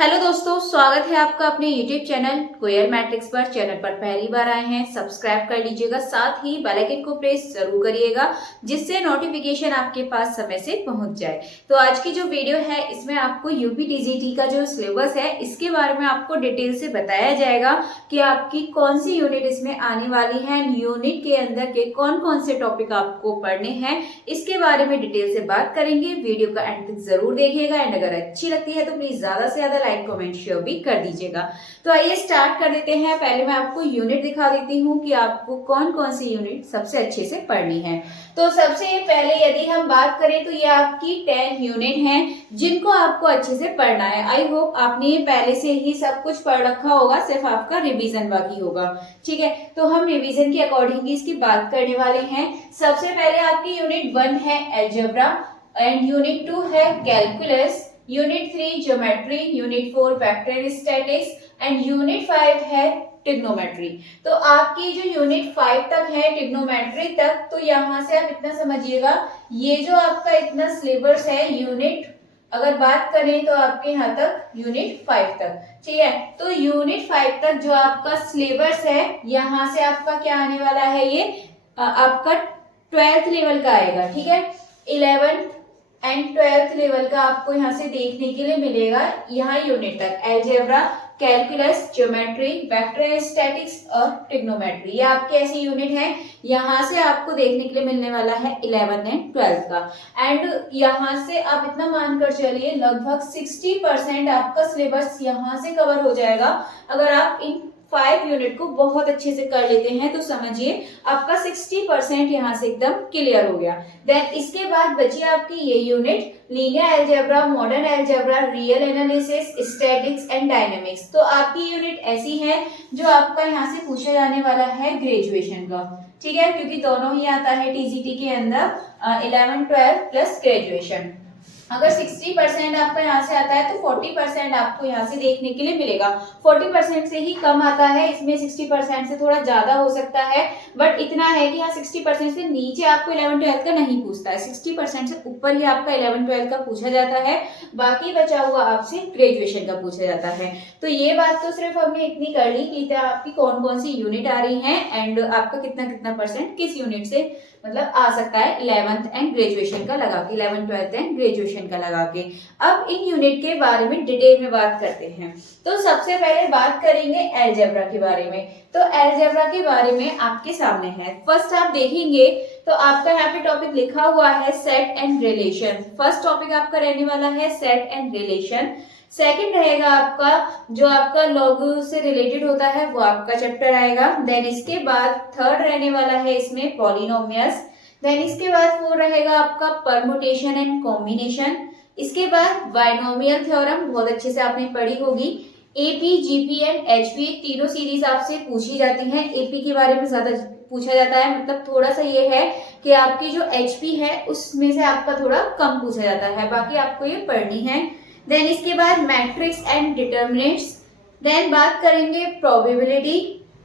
Hello दोस्तों, स्वागत है आपका अपने YouTube चैनल कोयल मैट्रिक्स पर। चैनल पर पहली बार आए हैं, सब्सक्राइब कर लीजिएगा, साथ ही बेल आइकन को प्रेस जरूर करिएगा जिससे नोटिफिकेशन आपके पास समय से पहुंच जाए। तो आज की जो वीडियो है इसमें आपको यूपीटीजीटी का जो सिलेबस है इसके बारे में आपको डिटेल से बताया जाएगा कि आपकी कौन सी यूनिट इसमें आने वाली है, यूनिट के अंदर के कौन कौन से टॉपिक आपको पढ़ने हैं, इसके बारे में डिटेल से बात करेंगे। वीडियो का एंड तक जरूर देखिएगा एंड अगर अच्छी लगती है तो प्लीज ज्यादा से ज्यादा लाइक कमेंट शेयर भी कर दीजिएगा। तो आइए स्टार्ट कर देते हैं। पहले मैं आपको यूनिट दिखा देती हूँ कि आपको कौन कौन सी यूनिट सबसे अच्छे से पढ़नी है। तो सबसे पहले यदि हम बात करें तो ये आपकी 10 यूनिट हैं जिनको आपको अच्छे से पढ़ना है। आई होप आपने पहले से ही सब कुछ पढ़ रखा होगा, सिर्फ आपका रिवीजन बाकी होगा। ठीक है, तो हम रिवीजन के अकॉर्डिंग इसकी बात करने वाले हैं। सबसे पहले आपकी यूनिट 1 है अलजेब्रा एंड यूनिट 2 है calculus, unit 3 geometry, unit 4 vector statics and unit 5 है ट्रिग्नोमेट्री। तो आपकी जो यूनिट 5 तक है ट्रिग्नोमेट्री तक, तो यहाँ से आप इतना समझिएगा, ये जो आपका इतना सिलेबस है यूनिट अगर बात करें तो आपके यहाँ तक यूनिट 5 तक। ठीक है, तो यूनिट 5 तक जो आपका सिलेबस है यहाँ से आपका क्या आने वाला है, ये आपका 12th लेवल का आएगा। ठीक है, 11th एंड 12th लेवल का आपको यहाँ से देखने के लिए मिलेगा। यहाँ यूनिट तक algebra, calculus, geometry, vector statics और ट्रिग्नोमेट्री, ये आपकी ऐसी यूनिट है। यहाँ से आपको देखने के लिए मिलने वाला है 11th एंड 12th का। एंड यहाँ से आप इतना मानकर चलिए लगभग 60% आपका सिलेबस यहाँ से कवर हो जाएगा। अगर आप इन 5 यूनिट को बहुत अच्छे से कर लेते हैं तो समझिए आपका 60% यहाँ से एकदम क्लियर हो गया। देन इसके बाद बची आपकी ये unit linear algebra, modern algebra, real analysis, statics and dynamics. तो आपकी यूनिट ऐसी है जो आपका यहाँ से पूछा जाने वाला है ग्रेजुएशन का। ठीक है, क्योंकि दोनों ही आता है टीजीटी के अंदर 11, 12 प्लस ग्रेजुएशन। अगर 60% आपका यहाँ से आता है तो 40% आपको यहाँ से देखने के लिए मिलेगा। 40% से ही कम आता है, इसमें 60% से थोड़ा ज्यादा हो सकता है, बट इतना है कि यहाँ 60% से नीचे आपको 11-12 का नहीं पूछता है। 60% से ऊपर ही आपका 11-12 का पूछा जाता है, बाकी बचा हुआ आपसे ग्रेजुएशन का पूछा जाता है। तो ये बात तो सिर्फ हमने इतनी कर ली कि आपकी कौन कौन सी यूनिट आ रही है एंड आपका कितना कितना परसेंट किस यूनिट से मतलब आ सकता है 11th एंड ग्रेजुएशन का लगा के, 11, 12 एंड ग्रेजुएशन का लगा के। अब इन यूनिट के बारे में डिटेल में बात करते हैं। तो सबसे पहले बात करेंगे अलजेब्रा के बारे में। तो अलजेब्रा के बारे में आपके सामने है, फर्स्ट आप देखेंगे तो आपका यहाँ पे टॉपिक लिखा हुआ है set and relation. First topic आपका रहने वाला है सेट एंड रिलेशन। सेकंड रहेगा आपका जो आपका लॉग से रिलेटेड होता है वो आपका चैप्टर आएगा। देन इसके बाद थर्ड रहने वाला है इसमें पॉलिनोमियल्स। देन इसके बाद फोर रहेगा आपका परमुटेशन एंड कॉम्बिनेशन। इसके बाद बाइनोमियल थ्योरम, बहुत अच्छे से आपने पढ़ी होगी। एपी, जीपी एंड एचपी तीनों सीरीज आपसे पूछी जाती हैं। एपी के बारे में ज्यादा पूछा जाता है, मतलब थोड़ा सा ये है कि आपकी जो एचपी है उसमें से आपका थोड़ा कम पूछा जाता है, बाकी आपको ये पढ़नी है। देन इसके बाद मैट्रिक्स एंड डिटर्मिनेंट्स। देन बात करेंगे probability,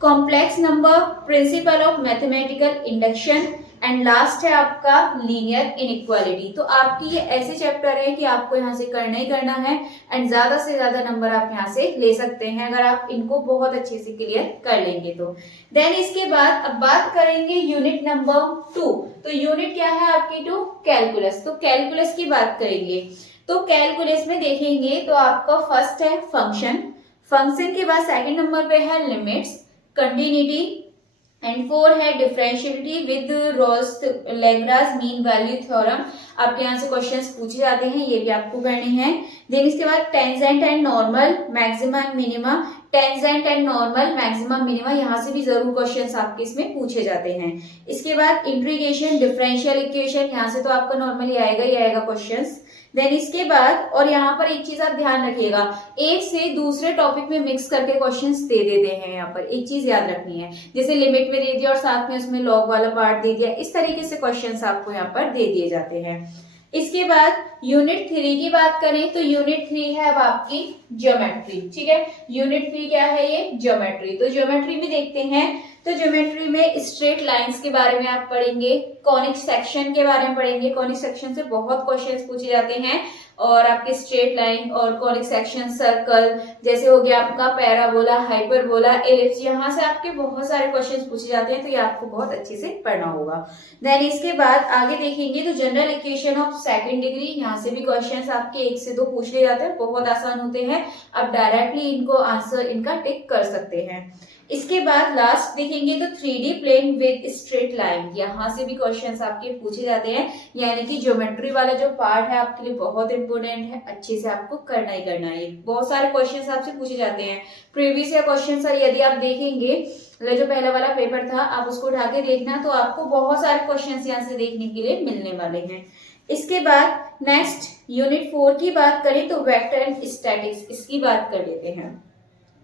complex number, principle of mathematical induction and last है आपका लीनियर इनइक्वालिटी। तो आपकी ये ऐसे चैप्टर है कि आपको यहाँ से करना ही करना है एंड ज्यादा से ज्यादा नंबर आप यहाँ से ले सकते हैं अगर आप इनको बहुत अच्छे से क्लियर कर लेंगे तो। देन इसके बाद अब बात करेंगे यूनिट नंबर 2। तो यूनिट क्या है आपकी 2? कैलकुलस। तो कैलकुलस की बात करेंगे तो कैलकुलस में देखेंगे तो आपका फर्स्ट है फंक्शन, फंक्शन के बाद सेकंड नंबर पे है लिमिट्स, कंटिन्यूटी एंड 4 है differentiability with Rolle's Lagrange mean value theorem. आपके यहाँ से क्वेश्चंस पूछे जाते हैं, ये भी आपको करने हैं। देन इसके बाद tangent and normal, maxima and minima, tangent and normal, maximum minima, यहाँ से भी जरूर क्वेश्चंस आपके इसमें पूछे जाते हैं। इसके बाद इंटीग्रेशन, डिफरेंशियल इक्वेशन, यहाँ से तो आपका नॉर्मली आएगा ही आएगा क्वेश्चंस। देन इसके बाद और यहाँ पर एक चीज आप ध्यान रखिएगा, एक से दूसरे टॉपिक में मिक्स करके क्वेश्चंस दे देते हैं। यहाँ पर एक चीज याद रखनी है, जैसे लिमिट में दे दिया और साथ में उसमें लॉग वाला पार्ट दे दिया, इस तरीके से क्वेश्चंस आपको यहाँ पर दे दिए जाते हैं। इसके बाद यूनिट 3 की बात करें तो यूनिट 3 है अब आपकी ज्योमेट्री। ठीक है, यूनिट 3 क्या है? ये ज्योमेट्री। तो ज्योमेट्री में देखते हैं तो ज्योमेट्री में स्ट्रेट लाइंस के बारे में आप पढ़ेंगे, कॉनिक सेक्शन के बारे में पढ़ेंगे। कॉनिक सेक्शन से बहुत क्वेश्चंस पूछे जाते हैं और आपके स्ट्रेट लाइन और कॉनिक सेक्शन, सर्कल, जैसे हो गया आपका पैराबोला, हाइपरबोला, एलिप्स, यहाँ से आपके बहुत सारे क्वेश्चंस पूछे जाते हैं, तो ये आपको बहुत अच्छे से पढ़ना होगा। देन इसके बाद आगे देखेंगे तो general equation of second degree, यहाँ से भी क्वेश्चंस आपके 1 से 2 पूछ लिए जाते हैं, बहुत आसान होते हैं, आप डायरेक्टली इनको आंसर इनका टिक कर सकते हैं। इसके बाद लास्ट देखेंगे तो 3D plane with straight line, यहाँ से भी क्वेश्चंस आपके पूछे जाते हैं, यानी कि ज्योमेट्री वाला जो पार्ट है आपके लिए बहुत इंपॉर्टेंट है, अच्छे से आपको करना ही करना है। बहुत सारे क्वेश्चंस आपसे पूछे जाते हैं, प्रीवियस ईयर क्वेश्चन सर यदि आप देखेंगे जो पहला वाला पेपर था आप उसको उठा के देखना, तो आपको बहुत सारे क्वेश्चंस यहाँ से देखने के लिए मिलने वाले हैं। इसके बाद नेक्स्ट यूनिट 4 की बात करें तो वेक्टर एंड स्टैटिक्स, इसकी बात कर लेते हैं।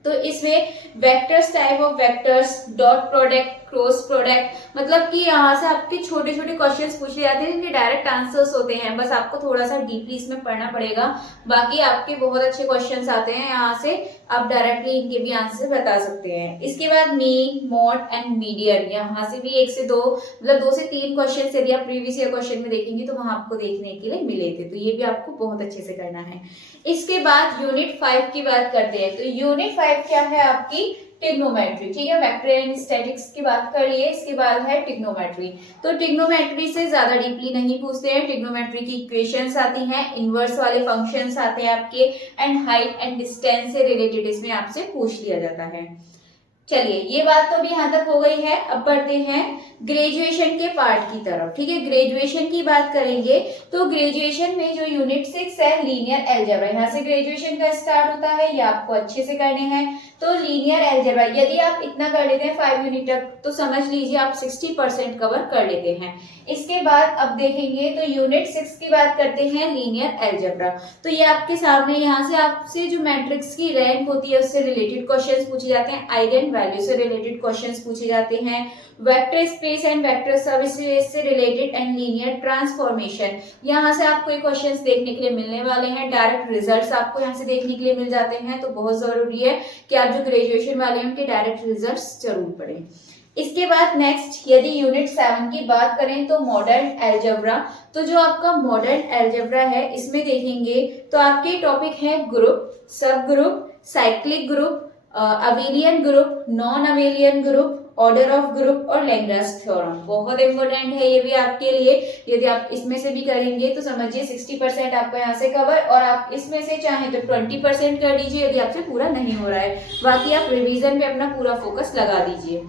तो इसमें vectors, type of vectors, dot product, cross product, मतलब कि यहाँ से आपके छोटे छोटे क्वेश्चंस पूछे जाते हैं जिनके डायरेक्ट आंसर्स होते हैं, बस आपको थोड़ा सा डीपली इसमें पढ़ना पड़ेगा, बाकी आपके बहुत अच्छे क्वेश्चंस आते हैं, यहाँ से आप डायरेक्टली इनके भी आंसर बता सकते हैं। इसके बाद मीन, मॉड एंड मीडियन, यहाँ से भी 1 से 2 मतलब 2 से 3 क्वेश्चन यदि आप प्रीवियस ईयर क्वेश्चन में देखेंगे तो वहां आपको देखने के लिए मिले थे, तो ये भी आपको बहुत अच्छे से करना है। इसके बाद यूनिट 5 की बात करते हैं, तो यूनिट 5 क्या है आपकी ट्रिग्नोमेट्री, ठीक है, वेक्टर एंड स्टैटिक्स की बात कर लिए। इसके बाद है ट्रिग्नोमेट्री, तो ट्रिग्नोमेट्री से ज्यादा डीपली नहीं पूछते हैं, ट्रिग्नोमेट्री की इक्वेशंस आती हैं, इनवर्स वाले फंक्शंस आते हैं आपके, एंड हाइट एंड डिस्टेंस से रिलेटेड इसमें आपसे पूछ लिया जाता है। चलिए ये बात तो अभी यहाँ तक हो गई है, अब बढ़ते हैं ग्रेजुएशन के पार्ट की तरफ, ठीक है। ग्रेजुएशन की बात करेंगे तो ग्रेजुएशन में जो यूनिट 6 है लीनियर अलजेब्रा, यहाँ से ग्रेजुएशन का स्टार्ट होता है, ये आपको अच्छे से करने हैं। तो लीनियर अलजेब्रा यदि आप इतना कर लेते हैं 5 यूनिट तक, तो समझ लीजिए आप 60% कवर कर लेते हैं। इसके बाद अब देखेंगे तो यूनिट 6 की बात करते हैं लीनियर अलजेब्रा, तो ये आपके सामने यहाँ से आपसे जो मैट्रिक्स की रैंक होती है उससे रिलेटेड क्वेश्चंस पूछे जाते हैं, आइगन वैल्यू से रिलेटेड क्वेश्चंस पूछे जाते हैं, vector space and vector subspace से रिलेटेड एंड लीनियर ट्रांसफॉर्मेशन, यहाँ से आपको ये क्वेश्चंस देखने के लिए मिलने वाले हैं। डायरेक्ट रिजल्ट्स आपको यहाँ से देखने के लिए मिल जाते हैं, तो बहुत जरूरी है कि आप जो ग्रेजुएशन वाले हैं उनके डायरेक्ट रिजल्ट्स जरूर पढ़ें। इसके बाद नेक्स्ट यदि यूनिट 7 की बात करें तो मॉडर्न अलजेब्रा, तो जो आपका मॉडर्न अलजेब्रा है इसमें देखेंगे तो आपके टॉपिक है ग्रुप, सब group, cyclic group, abelian group, non abelian group, order of group और लैग्रांज थ्योरम। बहुत इंपॉर्टेंट है ये भी आपके लिए, यदि आप इसमें से भी करेंगे तो समझिए 60% आपको यहाँ से कवर, और आप इसमें से चाहें तो 20% कर लीजिए यदि आपसे पूरा नहीं हो रहा है, बाकी आप रिवीजन पे अपना पूरा फोकस लगा दीजिए।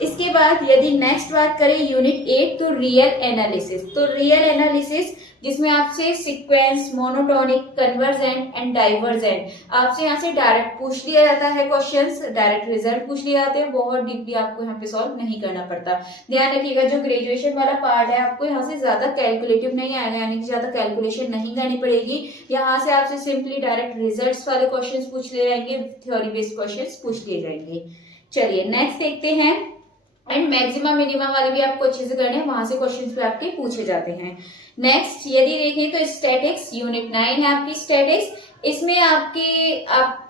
इसके बाद यदि नेक्स्ट बात करें यूनिट 8 तो रियल एनालिसिस, तो रियल एनालिसिस जिसमें आपसे sequence, monotonic, convergent and divergent, आपसे यहाँ से डायरेक्ट पूछ लिया जाता है क्वेश्चंस, डायरेक्ट रिजल्ट पूछ लिए जाते हैं, बहुत डीपली आपको यहाँ पे सॉल्व नहीं करना पड़ता। ध्यान रखिएगा जो ग्रेजुएशन वाला पार्ट है आपको यहाँ से ज्यादा कैलकुलेटिव नहीं आना, यानी कि ज्यादा कैलकुलेशन नहीं करनी पड़ेगी, यहाँ से आपसे सिंपली डायरेक्ट रिजल्ट वाले क्वेश्चन पूछ लिए जाएंगे, थ्योरी बेस्ड क्वेश्चन पूछ लिए जाएंगे। चलिए नेक्स्ट देखते हैं, एंड मैक्सिमम मिनिमम वाले भी आपको अच्छे से करने हैं, वहां से क्वेश्चंस भी आपके पूछे जाते हैं। नेक्स्ट यदि देखें तो स्टैटिक्स, यूनिट 9 है आपकी स्टैटिक्स, इसमें आप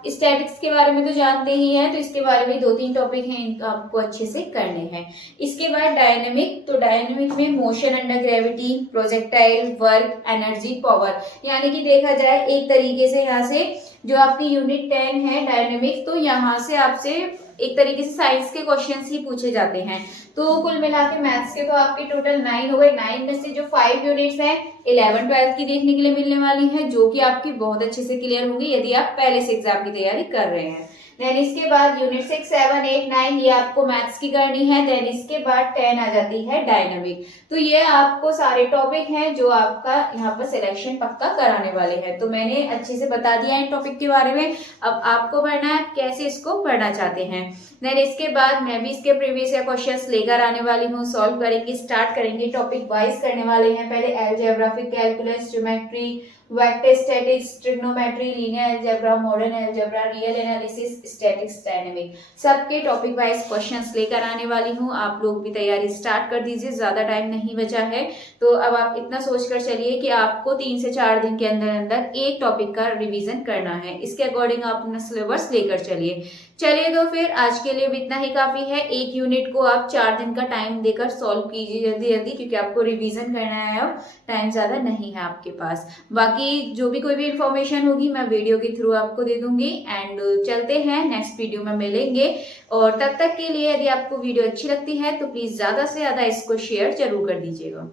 स्टैटिक्स के बारे में तो जानते ही हैं, तो इसके बारे में 2-3 टॉपिक हैं, इनका आपको अच्छे से करने हैं। इसके बाद डायनेमिक, तो डायनेमिक में motion under gravity, projectile, work, energy, power, यानी कि देखा जाए एक तरीके से यहाँ से जो आपकी यूनिट 10 है डायनेमिक, तो यहाँ से आपसे एक तरीके से साइंस के क्वेश्चंस ही पूछे जाते हैं। तो कुल मिला के मैथ्स के तो आपके टोटल 9 हो गए, 9 में से जो 5 यूनिट्स हैं 11-12 की देखने के लिए मिलने वाली हैं, जो कि आपकी बहुत अच्छे से क्लियर होंगी यदि आप पहले से एग्जाम की तैयारी कर रहे हैं। देन इसके बाद यूनिट 6, 7, 8, 9 ये आपको मैथ्स की करनी है। देन इसके बाद 10 आ जाती है डायनामिक, तो ये आपको सारे टॉपिक हैं जो आपका यहाँ पर सिलेक्शन पक्का कराने वाले हैं। तो मैंने अच्छे से बता दिया है टॉपिक के बारे में, अब आपको पढ़ना है कैसे इसको पढ़ना चाहते हैं। देन इसके बाद मैं भी इसके प्रीवियस ईयर क्वेश्चंस लेकर आने वाली हूँ, सॉल्व करेंगे, स्टार्ट करेंगे, टॉपिक वाइज करने वाले हैं। पहले अलजेब्रा, फिर calculus, geometry, vector statics, trigonometry, linear algebra, modern algebra, real analysis, statics, dynamic, सबके टॉपिक वाइज क्वेश्चंस लेकर आने वाली हूँ। आप लोग भी तैयारी स्टार्ट कर दीजिए, ज्यादा टाइम नहीं बचा है। तो अब आप इतना सोच कर चलिए कि आपको 3 से 4 दिन के अंदर अंदर एक टॉपिक का रिवीजन करना है, इसके अकॉर्डिंग आप अपना सिलेबस लेकर चलिए। चलिए तो फिर आज के लिए भी इतना ही काफी है। एक यूनिट को आप 4 दिन का टाइम देकर सॉल्व कीजिए जल्दी जल्दी, क्योंकि आपको रिवीजन करना है, अब टाइम ज्यादा नहीं है आपके पास। बाकी जो भी कोई भी इंफॉर्मेशन होगी मैं वीडियो के थ्रू आपको दे दूंगी। एंड चलते हैं, नेक्स्ट वीडियो में मिलेंगे। और तब तक के लिए यदि आपको वीडियो अच्छी लगती है तो प्लीज ज्यादा से ज्यादा इसको शेयर जरूर कर दीजिएगा।